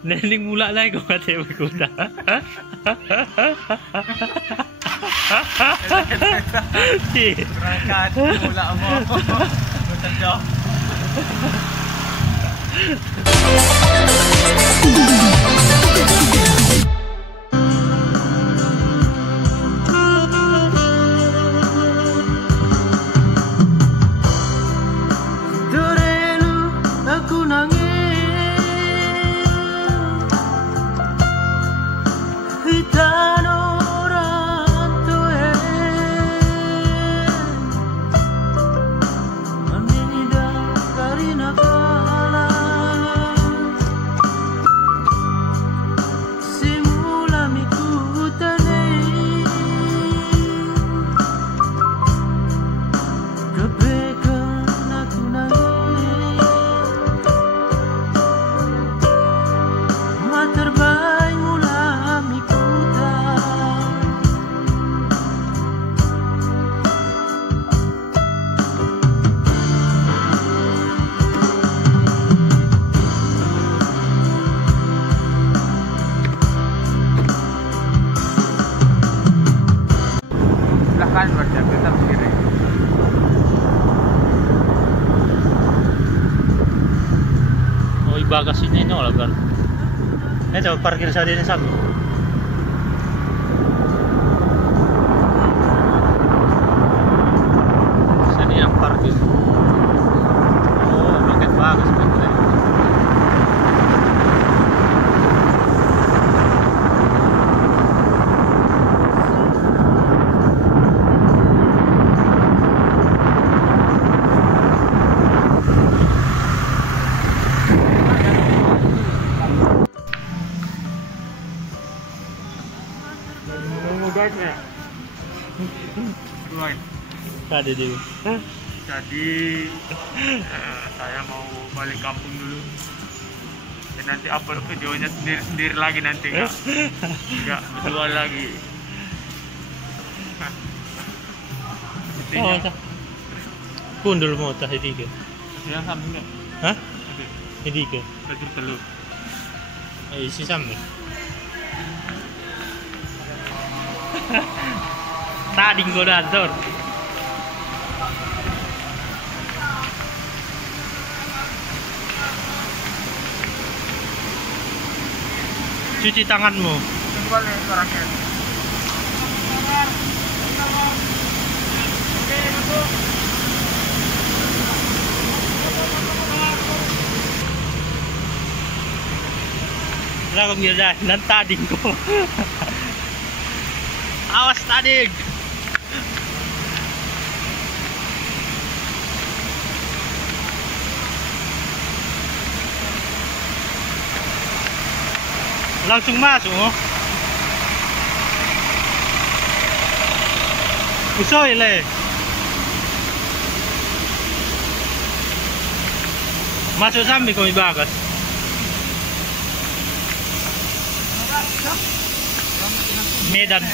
Nening mula lagi kau kata berkuda. Berangkat mula mo. Bertandang. Bagas ini nolak kan? Coba parkir saja ini samping. Sini yang parkir. Oh, loket bagus betul. Tadi dia. Jadi saya mau balik kampung dulu. Dan nanti upload videonya sendiri lagi nanti enggak berdua lagi. Oh, kundul mau tah ini ke? Yang samping enggak? Hah? Ini ke? Lagi telur. Isi samping. Tadi godador. Cuci tanganmu. Lah kok ngira dan tading kok. Awas tading. Langsung masuk, oh. Usoy le. Masuk sambil kau bagas. Medan.